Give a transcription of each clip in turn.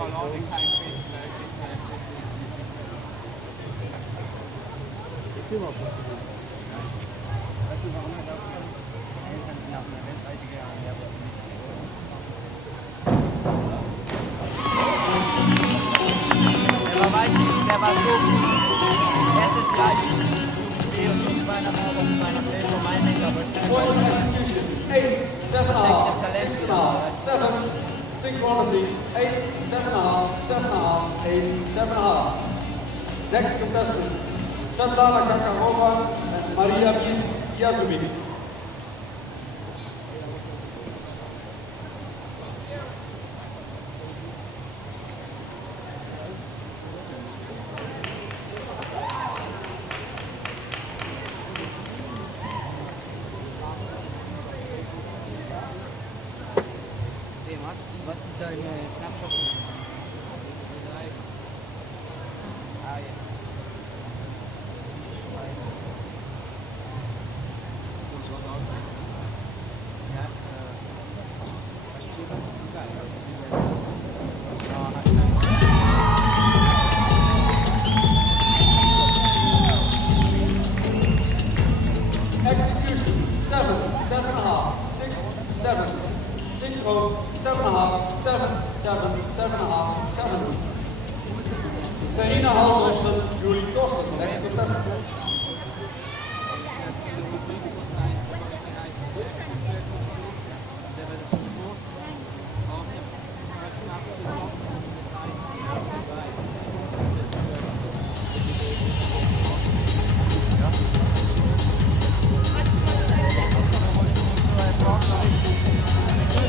Der war so gut. Erstes Jahr Jugendspiel und schon 200 Euro, 200 Euro, mein Meter, aber execution. 8, 7.5, 6.5, 7. Synchronity. 8, 7.5, 7.5, 8, 7.5. Next contestant, Svetlana Kakarova and Maria Yazumi. Was ist dein Snapshot? Ah, ja. Execution, 7, 7.5, 6, 7. Synchro, 7.5, 7, 7, 7.5, 7. Serena Halshoff, Julie Kosters, next contestant.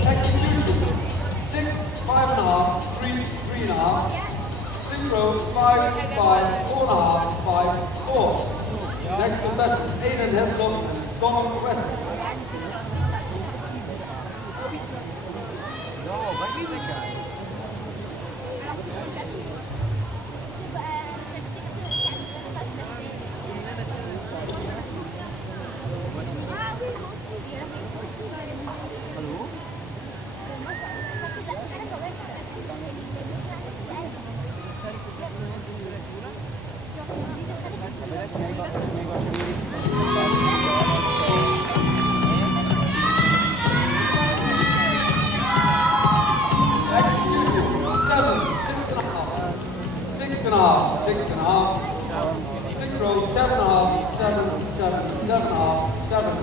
Execution, 6, 5.5, 3, 3.5. Synchro, 5, 5, 4.5, 5, 4. Next contestant, Aiden Heslop and Donald West. Execution, 7, 6.5, 6.5, 6.5. Synchro, 7.5, 7, 7, 7.5, 7.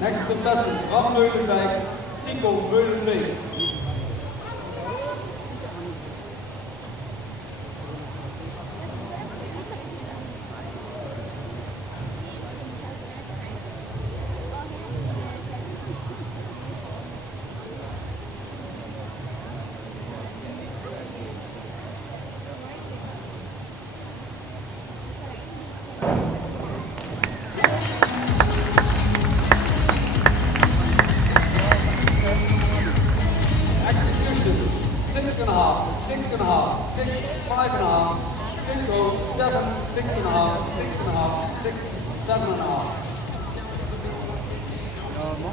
Next contestant, Ram Meulenwijk, Tico Meulenwijk. Execution, 6.5, 6.5, 6, 5.5. Synchro, 7, 6.5, 6.5, 6, 7.5.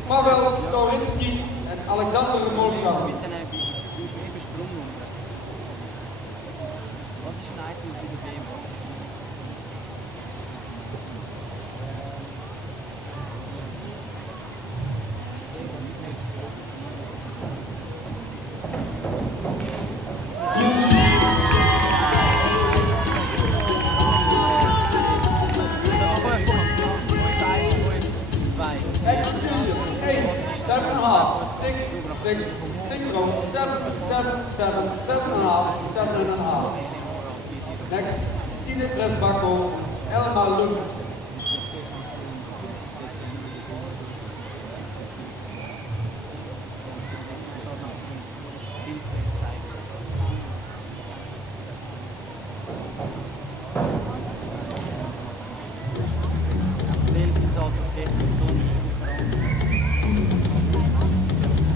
Pavel Sorinski en Alexander Molchan. Was ist nice und sie bequem? Execution, 8, 7.5, 6, 6. Synchro, 7, 7, 7, 7.5, 7.5. Next, Stine Presbakko, Elma Lund.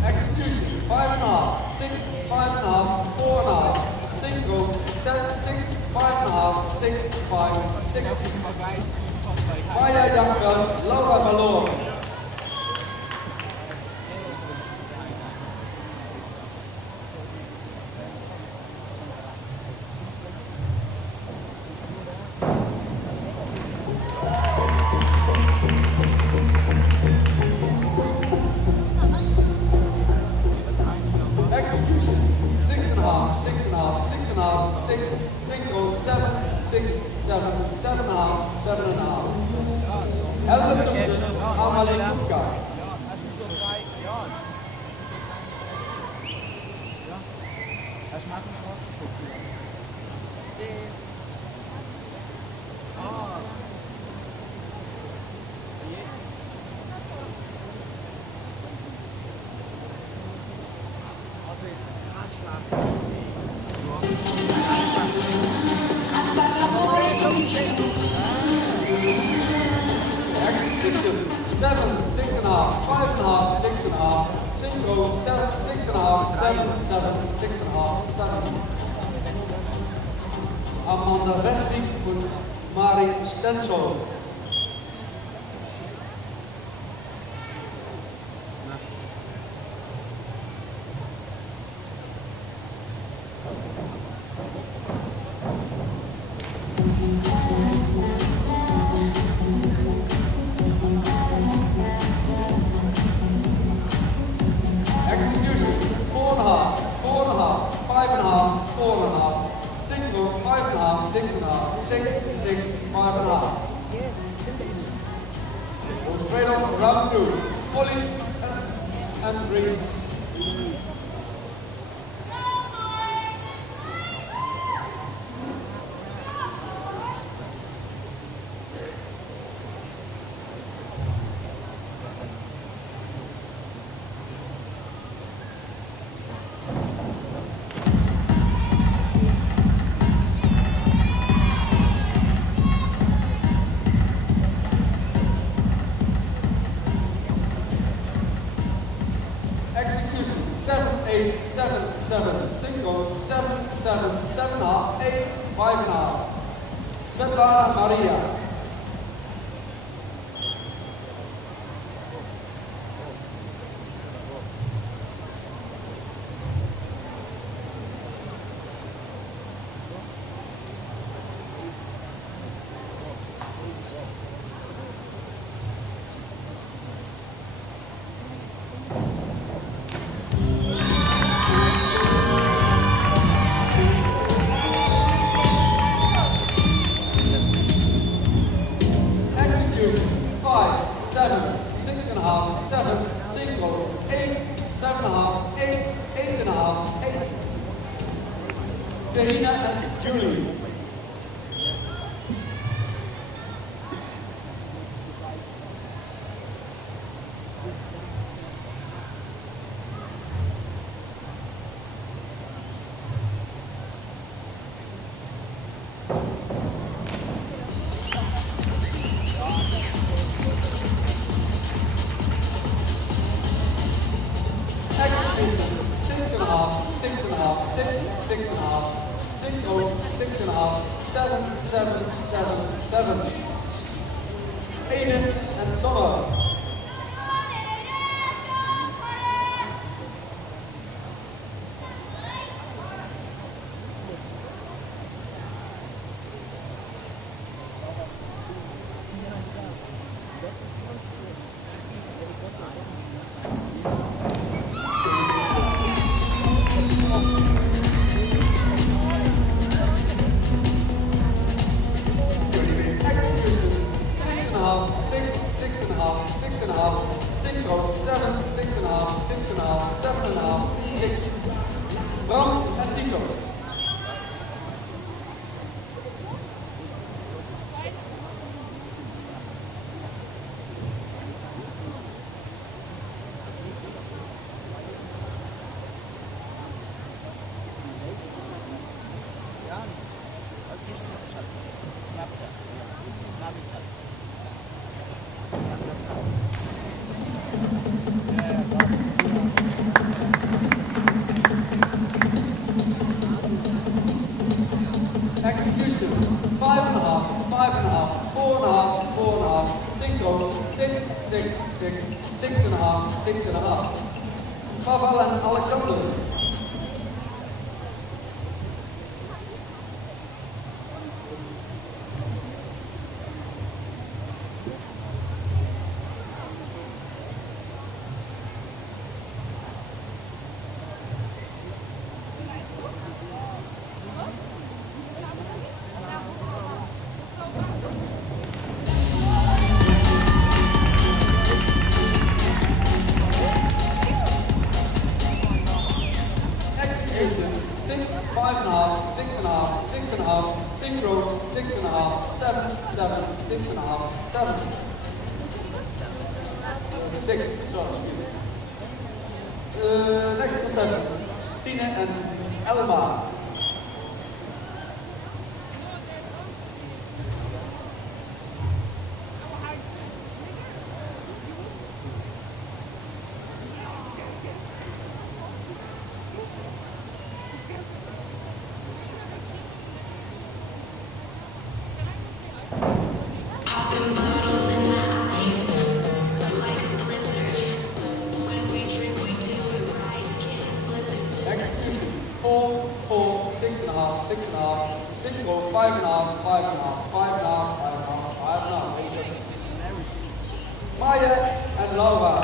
Execution, 5.5, 6, 5.5, 4.5. Synchro, 6, 5.5, 6, 5, 6. Maya Jankran, Laura Valor. Amalie Kupka. Hij smaakt een zwart stokje. Also ist Haarschlag. Execution 7, 6.5, 5.5, 6.5, synchro 7, 6.5, 7, 7, 6.5, 7. Amanda Westing voor Marie Stensel. Execution 4.5, 4.5, 5.5, 4.5, synchro 5.5, 6.5, 6, 6, 5.5. Go straight on round 2. Ollie and Reese. Execution 7, 8, 7, 7, synchro 7, 7, 7.5, 8, 5.5. Svetlana Maria. Execution 5, 7, 6.5, 7, synchro 8, 7.5, 8, 8.5, 8. Serena and Julie. Execution 6.5, 6.5, 6, 6.5, 6, 0, 6.5, 7, 7, 7, 7. Aiden and Donna. Execution 6.5, 6, 6.5, 6.5, synchro 7, 6.5, 6.5, 7.5, 6. Bram and Tico. Execution 5.5, 5.5, 4.5, 4.5, synchro 6, 6, 6, 6.5, 6.5. Pavel and Alexander. 6. Next contestant, Stine and Elma. Execution 4, 4, 6.5, 6.5, synchro 5.5, 5.5, 5.5, 5.5, 5.5. Maya and Laura.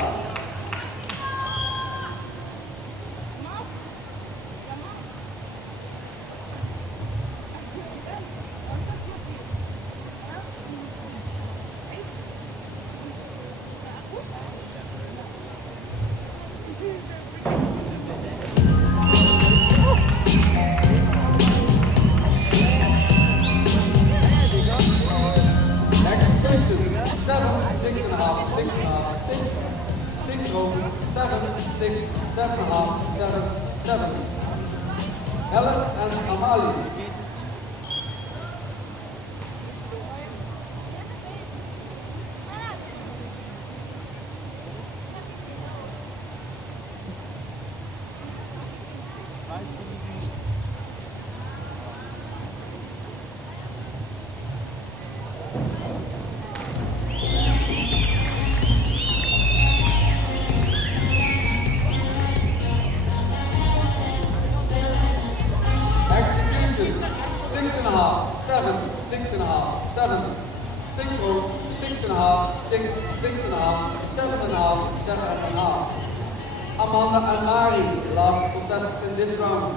Eindhoven 7, 6, 7.5, 7, 7. Helen and Amalie. Execution 6.5, 7, 6.5, 7. Synchro 6.5, 6, 6.5, 7.5, 7.5. Amanda and Mari, last contestant in this round.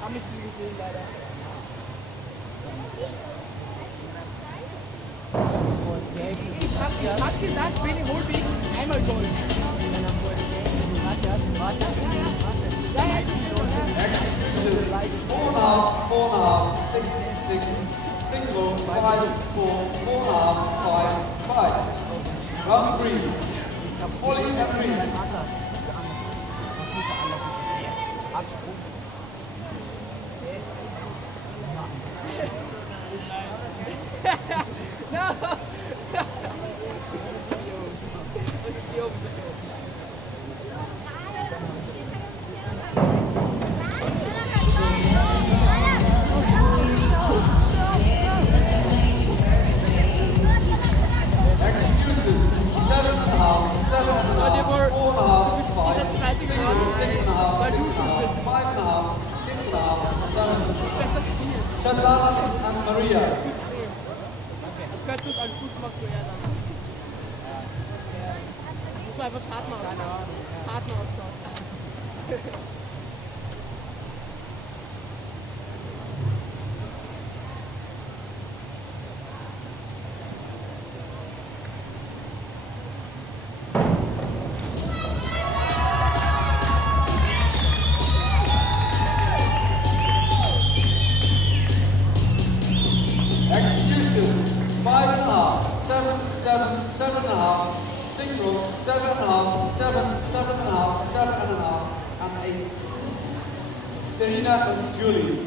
Haben nicht viel gesehen, leider. Ich hab gesagt, Benny Holbeek einmal Gold. Execution 4.5, 4.5, 6, 6. Synchro 5, 4, 4.5, 5, 5. Round 3. Ollie and Reese. Shandana and Maria. Okay. Du könntest alles gut gemacht, du eher dann. Ja. Muss man einfach Partner austauschen. Execution 5.5, 7, 7, 7.5, synchro 7.5, 7, 7.5, 7.5, and 8. Serena and Julie.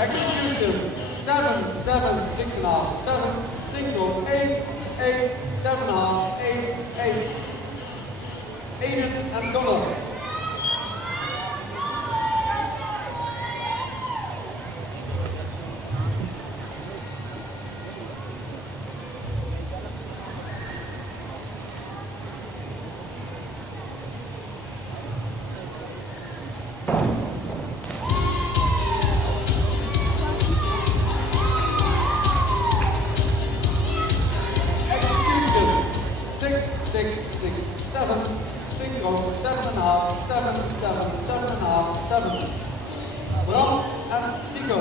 Execution 7, 7, 6.5, 7, synchro 8, 8, 7.5, 8, 8. Aiden and Donald. 6, 6, 7, synchro, 7.5, 7, 7, 7.5, 7. Bram and Tico.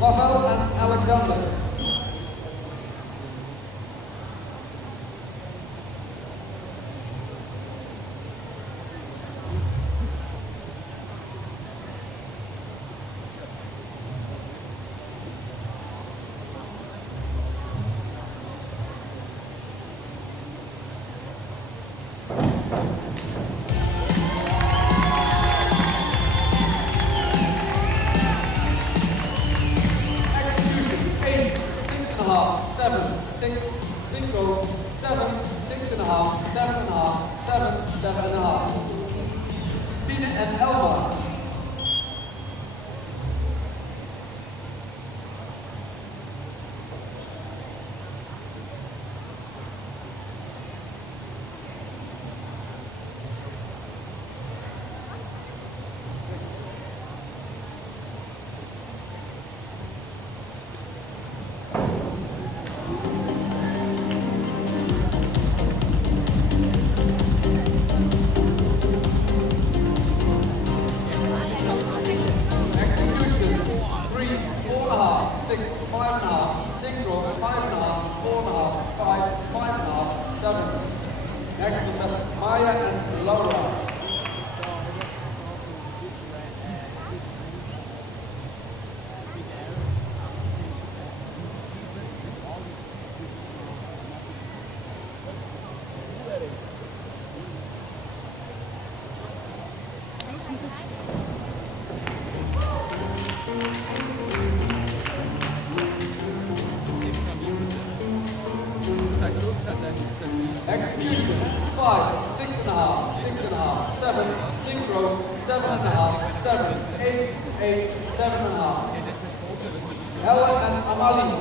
Pavel and Alexander. Synchro, 7, 6.5, 7.5, 7, 7.5. Stine and Elma. Next contestant, Maya and Laura. Execution, 5, 6.5, 6.5, 7, synchro, 7.5, 7, 8, 8, 7.5. Helen and Amalie.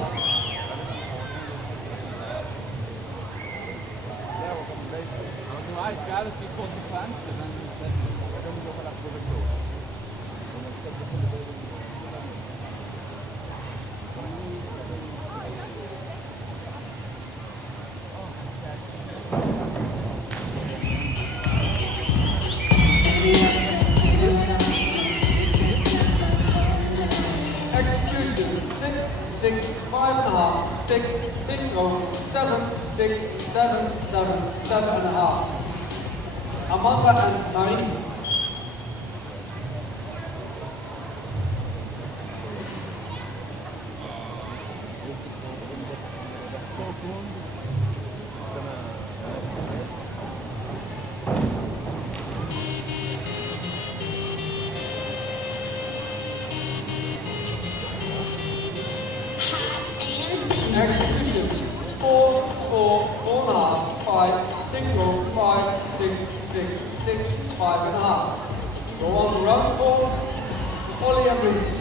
Execution, 6, 6, 5.5, 6, synchro, 7, 6, 7, 7, 7.5. Amanda and Marie. Execution, 4, 4, 4.5, 5, synchro, 5, 6, 6, 6, 5.5. Go on to round 4, Ollie and Reese.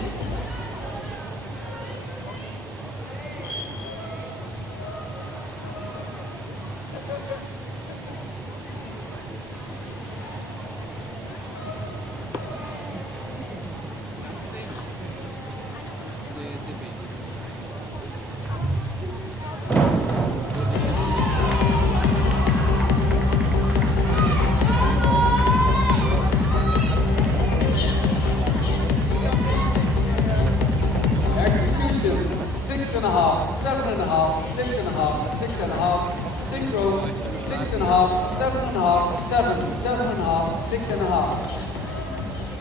Execution, 6.5, 7.5, 6.5, 6.5, synchro, 6.5, 7.5, 7, 7.5, 6.5.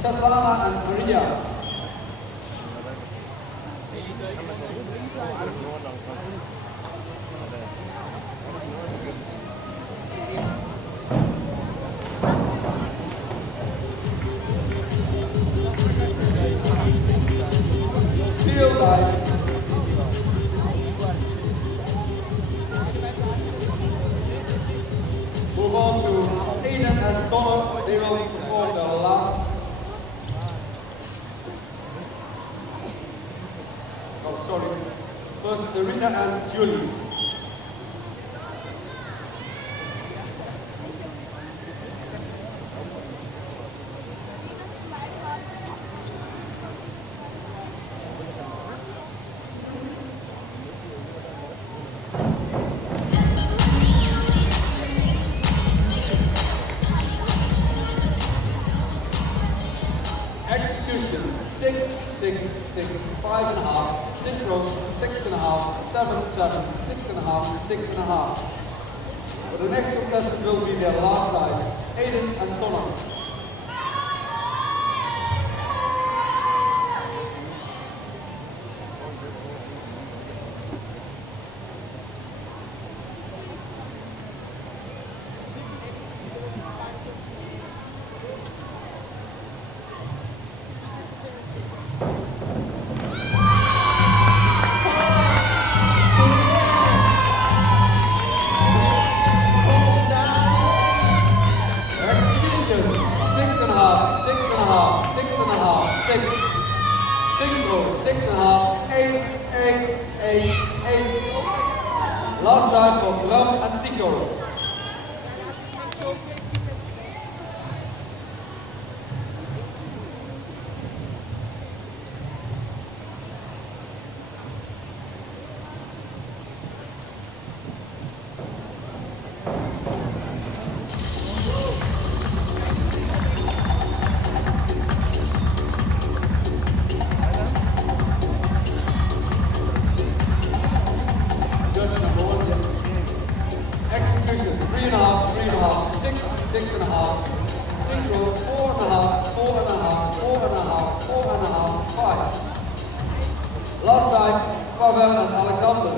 Svetlana and Maria. Eden and Connor, they will perform their last. Oh, sorry. First Serena and Julie. Execution 6, 6, 6, 5.5, synchros 6.5, 7, 7, 6.5, 6.5. But the next contestant will be their last dive, Aiden and Connor. Synchro 6.5, 8, 8, 8, 8. Last dive for Bram and Tico. Execution 3.5, 3.5, 6, 6.5, synchro 4.5, 4.5, 4.5, 4.5, 5. Last time, Pavel and Alexander.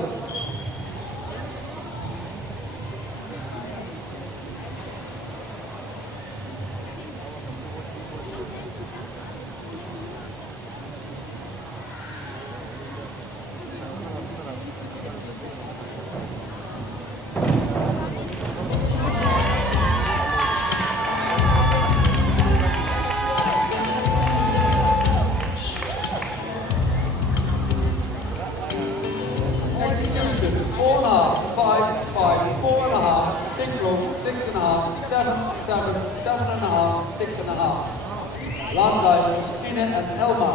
Execution 4.5, 5, 5, 4.5, synchro 6.5, 7, 7, 7.5, 6.5. Last dive for Stine and Elma.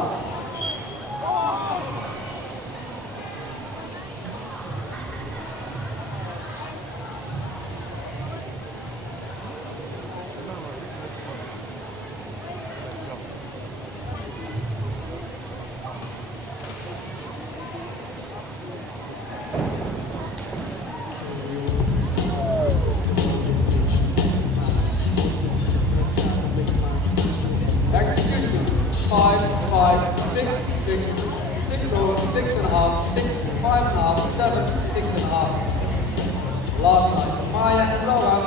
Execution 5, 5, 6, 6, synchro 6.5, 6, 5.5, 7, 6.5. Last night, Maya and Laura.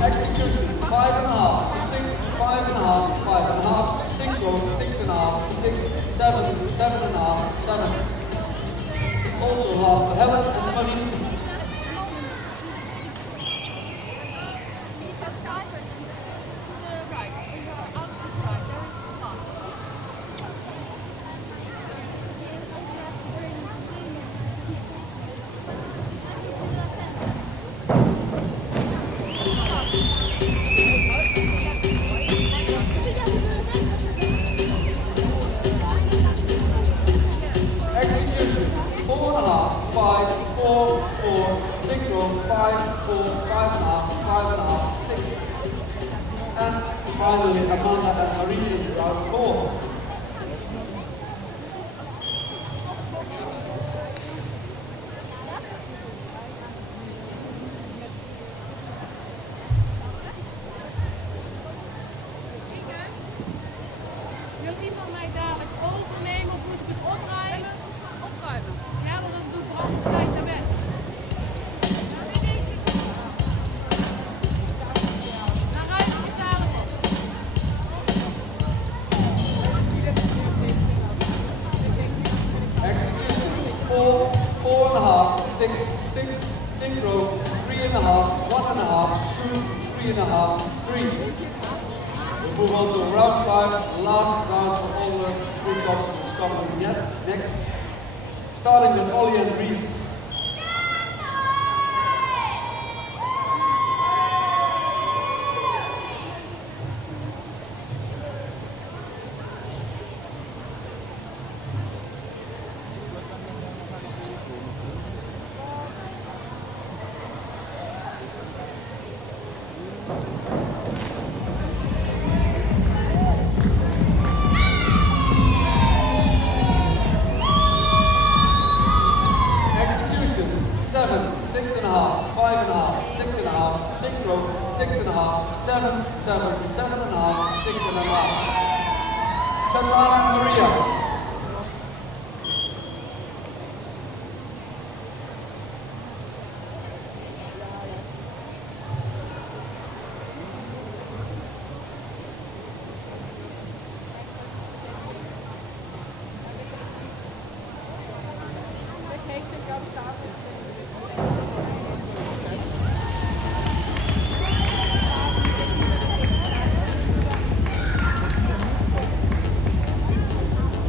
Execution 5.5, 6, 5.5, 5.5, synchro 6.5, 6, 7, 7.5, 7. Also last for Helen and Marie. Execution 4.5, 5, 4, 4, synchro 5, 4, 5.5, 5.5, 6. And finally Amanda and Marie in round 4. 6, 6, synchro, 3.5, 1.5, schoon, 3.5, 3. We move on to round 5, last round for all the 3 blocks from Scotland yet. Next, starting with Ollie and Reese. Execution, 7, 6.5, 5.5, 6.5, synchro, 6.5, 7, 7, 7.5, 6.5. Svetlana and Maria.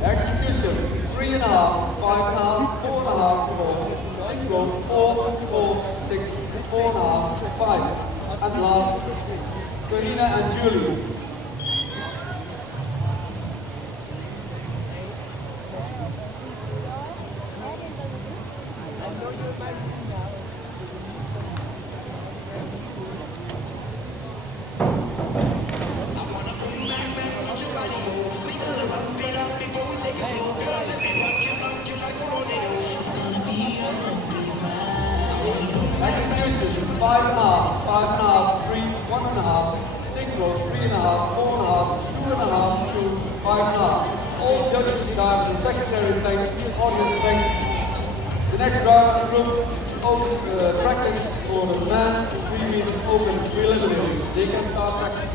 Execution, 3.5, 5.5, 4.5, 4, synchro, 4, 4, 6, 4.5, 5. And last, Serena and Julie. Execution, 5.5, 5.5, 3, 1.5, synchro, 3.5, 4.5, 2.5, 2, 5.5. All judges time, the secretary thanks, audience thanks. The next round group open practice for the man 3 meters open preliminaries. They can start practice.